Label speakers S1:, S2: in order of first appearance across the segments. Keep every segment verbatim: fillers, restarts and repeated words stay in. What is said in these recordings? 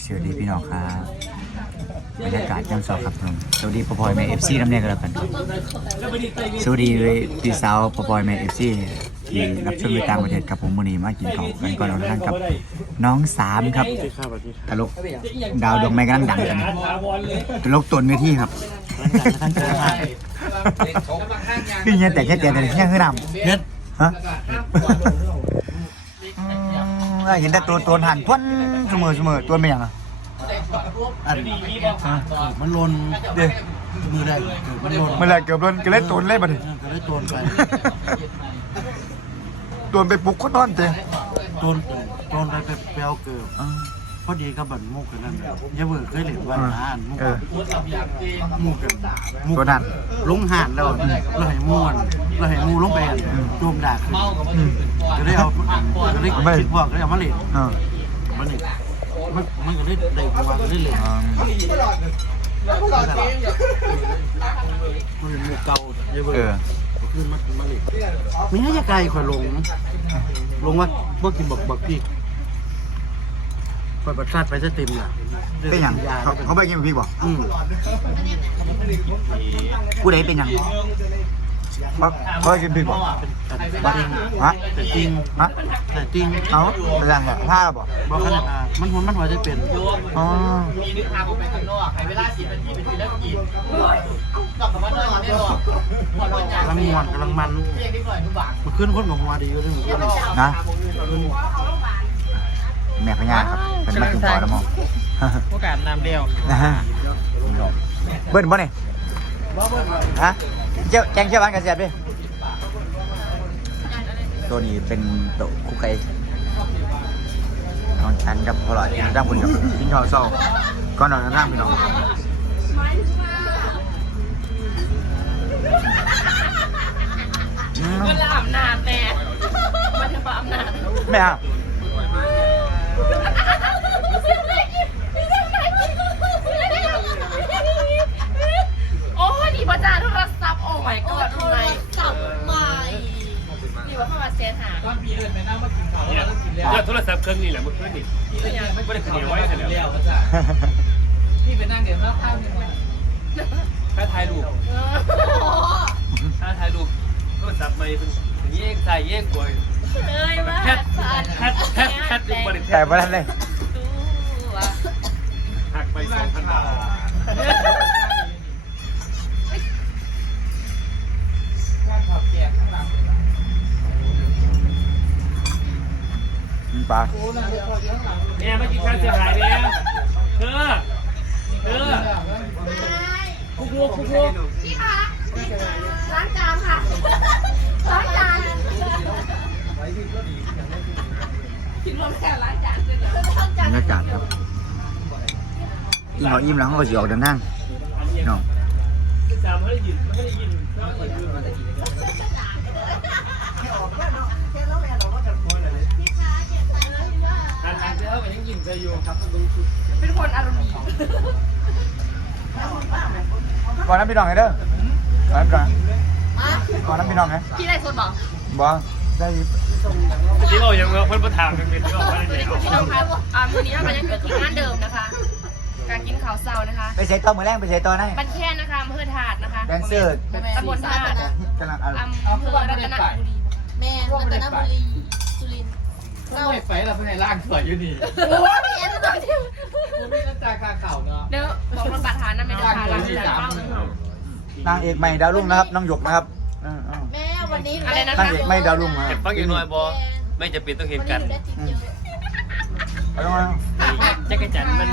S1: สวัสดีพี่น้องครับบรรยากาศยังสอบครับผมสวัสดีปอปอยแม่เอฟซีน้ำแดงกันแล้วกันสวัสดีเลยพี่สาวปอปอยแม่เอฟซีที่รับชมอยู่ต่างประเทศครับผมวันนี้มากินข้าวกันก่อนเราท่านกับน้องสามครับตลกดาวดวงไม้กำลังดังกันตลกตนเวทีครับคือเงี้ยแต่แค่แต่แต่แค่คือดำเฮ็ดฮะเห็นแต่ตัวตัวหันทวนเสมอเสมอตัวไม่ยังอ่ะ
S2: อันมันลนเด็กมือแรกมันลน
S1: เมื่อไรเกือบโดนก็เลยตัวเล่บัดนี้
S2: ก็เลยตัวไป
S1: ตัวไปปลุกเขานอนเตะ
S2: ตัวตัวไปไปเปลวเกือบพอดีก็บันมุกกันนั่นยังเบื่อเคยเห็นว่าอ่านมุกมุกกัน
S1: ตัวนั้น
S2: ลงห่านแล้วเราให้ม้วนเราให้มูลงไปโจมด่าขึ้นก็ได้เอาก็ได้คิดพวกก็ได้เอามาเล่นมันเล่นมันมันก็ได้ได้ประมาณก็ได้เล่นมันเป็นมุกเก่าเยอะเบื่อขึ้นมามาเล่นมีให้ยาไก่ข่อยลงลงว่าพวกกินบักบักพี่ข่อยประสาทไปจะเต็มน่ะ
S1: เป็นอย่างเขาไปกินบักพี่บอกผู้ใดเป็นอย่างเขาเขาไปกินพี่บอก
S2: บัก
S1: ฮะ
S2: แต่จริง
S1: ฮะ
S2: แต่จริง
S1: เอาเป็นอย่างไรผ้าบอก
S2: บอกขนาดมันหัวมันหัวจะเป็น
S1: อ๋อ
S3: มีนึกทางไปข้างนอกให้เวลาสิบนาทีเป็นทีแล้วกินกลับมาด้วยกันได้หรอก
S2: ำลังม่วนกำลังมันมันขึ้นคนกับหัวดีก็ได้เหมือนกัน
S1: นะแม่พญาครับเป็นมากินต่อแล้วมั้ง
S3: โอกาสน้ำเดียว
S1: นะฮะเบิ้ลบ่เนี่ยฮะเจ้าแจงเจ้าบ้านกันเสียบดิตัวนี้เป็นโต๊ะคุกไก่น้องชันกับพอลอยร่างบุญกับกินข้าวเศร้าก็นอนร่างพี่น้อง
S4: มันละอำนาจแม่มันจะปะอำนาจ
S1: แม่ครับ
S4: โอ้ยนี่ประจานโทรศัพท์โอ้ my god ทำไมจับไปนี่ว่าเข้ามาเสียหาย
S3: ตอนปีเดินไปนั่งมากินข้าวแล้วกินแล้ว
S5: โทรศัพท์เครื่องนี้แหละเมื่อคืนนี่ไม่ได้เขียนไว้แล้ว
S3: พี่ไปนั่งเดี๋ยวข้าวนึง
S5: ถ้าถ่ายรูปถ้าถ่ายรูปโทรศัพท์ไม่เป็นเย่ใส่เย่กวย
S4: เอ้ยมา
S5: แคทแคทแคทแคทดึงบริษัท
S1: แต่ประเด็นเลย
S5: หักไปสองพันบาท
S1: ปลา
S5: แม่เมื่อกี้ค่าเสียหายเนี่ยเธอเธอคุกคุกคุกคุก
S4: พี่คะล้างจานค่ะล้างจานถึงรวมแค่ล้างจานเลย
S1: บรรยากาศครับอิ่มหน่อยอิ่มแล้วเขาก็จะออกเดินทางน้อง
S5: จำไม่ได้ยินไม่ได้ยิน
S4: เป็นคนอารมณ์ดี
S1: ก่อนน้ำพี่น้องไงเด้อก่อนน้ำพี่น้องก่อนน้ำพี่น้องไง
S4: พี่ได้ส่วนบอก
S1: บอกได้
S5: ที่เรายังเพิ่นประทามกันเป็นที่เราไม่ได้
S4: พี่น้องคะอ่าวันนี้เรายังอยู่ที่งานเดิมนะคะการกินข้าวเช้านะคะ
S1: ไปใช้ต่อมือแรกไปใช้ต่อได้
S4: บันแค่นะคะอำเภอถาดนะคะ
S1: แดนเซอร์
S4: ตำบลถาด
S1: กำลัง
S4: อำเภอรัตนบุรี
S6: แม่รัตนบุรีสุรินทร์
S3: เราไม่ไฟเราเป็นไงล่างสวยอยู่นี่
S4: โอ้ยพี่เอ็นตัวที่
S3: ผมมีน้ำตาคาเข่าเนาะ
S4: เดี๋ยวบอกรถบัตรฐานนั่นไม่ได้ค่ะหลังจาก
S1: นางเอกใหม่ดาวรุ่งนะครับน้องหยกนะครับ
S6: แม่วันนี้
S4: อะไรนะ
S1: นางเอกใหม่ดาวรุ่งมา
S5: เก็บฟังอย่างน้อยบอไม่จะเป็นต้องเห็นกัน
S1: เอาลงมา
S5: แจ็คจันมัน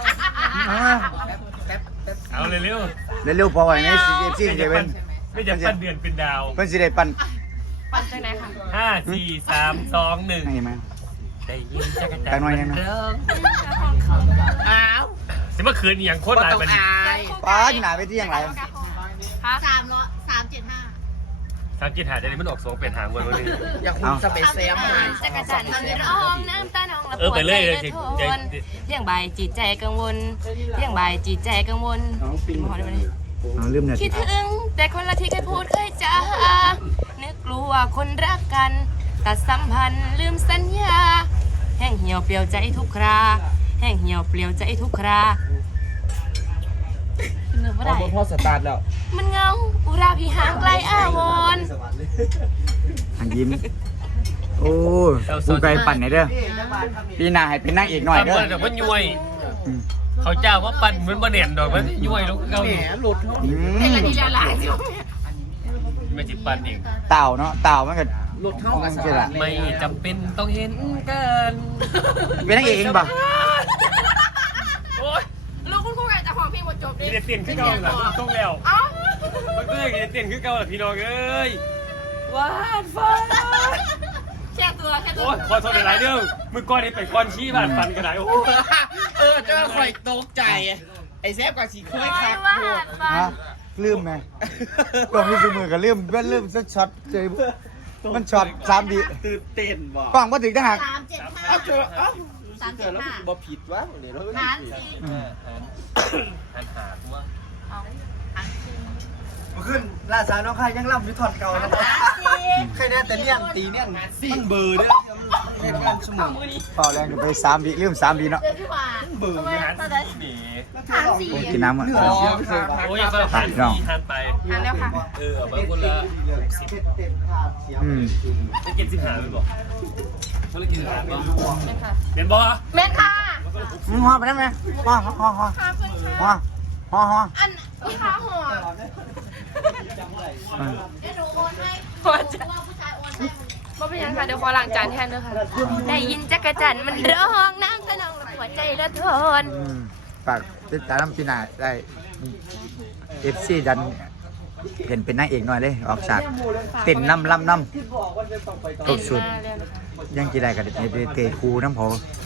S5: เอาเร็วเร็ว
S1: เร็วพอไหวไหมซีเอฟซีจะเป็น
S5: ไม่จะปั้นเดือนเป็นดาว
S1: เป็นสีเด็ดปั้น
S4: ปั้นจากไหนคะ
S5: ห้าสี่สามสองหนึ่ง
S1: เห็นไหม
S5: ได้ยินแจ็คจัน
S1: กันหน่อยยังนะ
S4: อ้าว
S5: สิเมื่อคืนอย่างโคตรหลายเป็น
S1: ป้าที่ไหนไปที่ยังไง
S6: สามร้อยสามเจ็ดห้า
S5: สามจิตหาจะได้มันออกสองเป็นหางวันวันนี้
S3: อยากคุณสเปซแซม
S4: มาจักรจันทร์น้องน้ำตาน้องละ
S5: ปวดใจ
S4: เรื่องใบจิตใจกังวลเรื่องใบจิตใจกังวลคิดถึงแต่คนละที่เคยพูดเคยจานึกกลัวคนรักกันตัดสัมพันธ์ลืมสัญญาแห้งเหี่ยวเปลี่ยวใจทุกคราแห้งเหี่ยวเปลี่ยวใจทุกคราเป็นเนื้อว่าไร
S5: พ่อสตาร์ทแล้ว
S4: มันเงาอุราพีหางไกลอาวร
S1: อันยิ้มโอ้กูไกลปั่นไหนเด้อปีหน้าให้เป็นนางเอกหน่อยเด้อ
S5: เดี๋ยวมันย่วยเขาเจ้าว่าปั่นเหมือนบะเนียนดอกมันย่วยลูกเกาหลี
S1: อื
S4: เป็น
S1: ม
S4: อะไรที่ละลายสิ
S5: ไม่จิปั่นเอง
S1: เต่าเนาะเต่ามันก็
S2: รถเท่ากัน
S1: ใช่ละ
S5: ไม่จำเป็นต้องเห็นกัน
S1: เป็นนางเอกเองป่ะ
S5: โอ้ย
S4: ลูกคุณครูอยากจะหอมเพลงหมดจบดิ
S5: มีแต่เตียนขึ้นเก่าหลังต้องแล้ว
S4: เอ้า
S5: มันก็ยังมีแต่เตียนขึ้นเก่าหลังพี่น้องเอ้ย
S4: หวานฟ้าแค่ตัวแค่ตัว
S5: โอ้ยขอโทษหลายๆเด้อมือก้อนนี่เป็นก้อนชี้บาดฟันกันไหนโอ้
S3: เออเจ้าคอยตกใจไอ้แซฟกับสีคุยคัก
S4: หวานฟ้า
S1: ฮะลืมไหมกล้องนี่คือมือกับลืมเว้นลืมสักช็อตเลยมันช็อตสามดี
S3: ตื่นเต้นบ่
S1: กล้องมาถึงทหาร
S6: สามเจ็ดห้า
S3: เอ้าเจอเอ้า
S6: สาม
S3: เจ
S6: เจ็
S3: อ
S6: ด
S3: แล้ว
S6: ห้า
S3: บ่ผิดวะเดี๋ยวเรา
S6: หารสี่
S5: หันหาตัว
S6: เอาหารสี่
S2: ขึ้นราชาน้องค่ายยังล่ำอยู่ถอดเก่านะ
S6: หารสี่
S2: ใครแน่แต่เนี่ยตีเนี่ยมันเบอร์เนี่ยเห็นกันสมอง
S1: เปล่าแรงกันไปสามดีลืมสามดีเนาะ
S6: เดือนที่ว่าทำไมตอนนั้น
S5: หนี
S6: หารสี่
S1: โอ้ยกินน้ำอ่ะ
S5: โอ้ยยังก็หันที่หันไป
S4: ทานแล้วค่ะ
S5: เออเอาไปคนละสิบ
S1: อืม
S5: จะกินสิบหาเลยบอกเขาเลยกินสิบหาบอก
S4: แม่ค่ะ
S5: เห็นบอ
S4: แม่ค่ะ
S1: มึงห่อไปได้ไหมห่อห่อห่อห่อ
S4: ขอบคุณ
S1: ห่
S4: ค่ะ
S1: อห่อห่อ
S4: อันพี่ค้าหัว
S1: เออ
S6: เดี๋ยวหนูโอนให้
S4: หัวจะ
S6: ว่าผู้ชายโอนให้
S4: บ่เป็นยังค่ะเดี๋ยวขอล้างจานแทนด้วยค่ะ ได้ยินจักรจันทร์มันร้องน้ำตะนองและหัวใจระทน
S1: อืมฝากติดตามน้ำปีหนาได้เอฟซีดันเห็นเป็นนางเอกหน่อยเลยออกฉากเต้นน้ำล่ำน้ำตบสุด
S4: เรียนค่ะ
S1: ยังกี่ได้กันในเตะครูน้ำโผ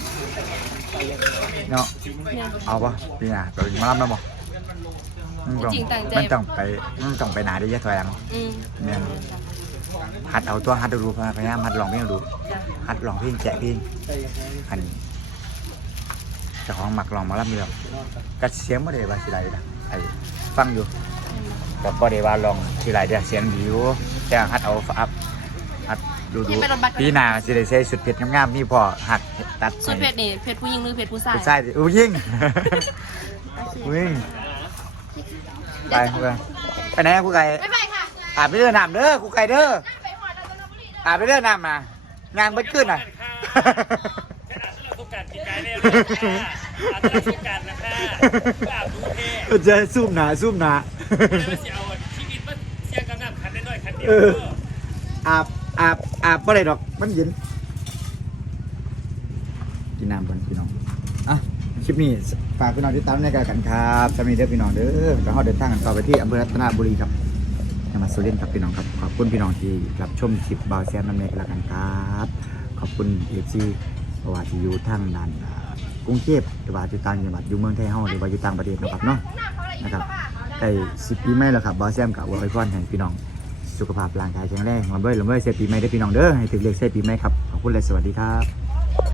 S1: เนาะเอาปะปีหนาไปมาล่ำน้ำบ่มันต้องมันต้องไปมันต้องไปหนาได้เยอะถอยหลัง
S4: อืม
S1: เนี่ยหัดเอาตัวหัดดูพยายามหัดลองเพลงดูหัดลองเพลงแจกเพลงอันเจ้าของหมักลองมาล่ำเดียวกัดเสียงไม่ได้ว่าสิไรนะไอ้ฟังอยู่แต่ก็ได้ว่าลองสิไรเดียวเสียงดีอยู่แต่หัดเอาอัพหัดดูดูปีหน้าสิได้ใส่สุดเผ็ดงามๆนี่พอหัดตัด
S4: สุดเพชรนี่เพชรผู้หญิงหรือเพชรผู้ชาย
S1: ใช่ดิอู้ยิ่งอู้ยิ่งไปไปไปไหนกูไก่
S4: ไม่ไปค่ะ
S1: อาบไปเรื่อยน้ำเด้อกูไก่เด้อ
S4: ไปหอดรัตนบุรี
S1: อาบไปเรื่อยน้ำนะงานมันขึ้นอ่ะ
S5: ขนาดเราต้องการกินไก่เนี่ยอาจจะต้องการนะคะแบบดูเท่
S1: จะซุ่มหนาซุ่มหนา
S5: แล้วเสียเอาชีวิตมันเสียงกำลังคันได้หน่อยคันเดียว
S1: อาบอาบอาบบ่ได้ดอกมันเย็นกินน้ำก่อนพี่น้องอ่ะคลิปนี้ฝากพี่น้องติดตามในการกันครับจะมีเด้อพี่น้องเด้อแล้วเราเดินทางกันต่อไปที่อำเภอรัตนบุรีครับจังหวัดสุรินทร์ครับพี่น้องครับขอบคุณพี่น้องที่รับชมคลิปบาวแซมน้ำเนกแล้วกันครับขอบคุณเอฟซีเพราะว่าที่อยู่ทางด้านอ่ากรุงเทพหรือว่าอยู่ต่างจังหวัดอยู่เมืองไทยเฮาหรือว่าอยู่ต่างประเทศนะครับเนาะนะครับได้สิบปีใหม่แล้วครับบาวแซมกับอวยพรให้พี่น้องสุขภาพร่างกายแข็งแรงลำเบ้ยลำเบ้ยเสียปีใหม่ได้อพี่น้องเด้อให้ถึงเลขเสียปีใหม่ครับขอบคุณเลยสวัสดีครับ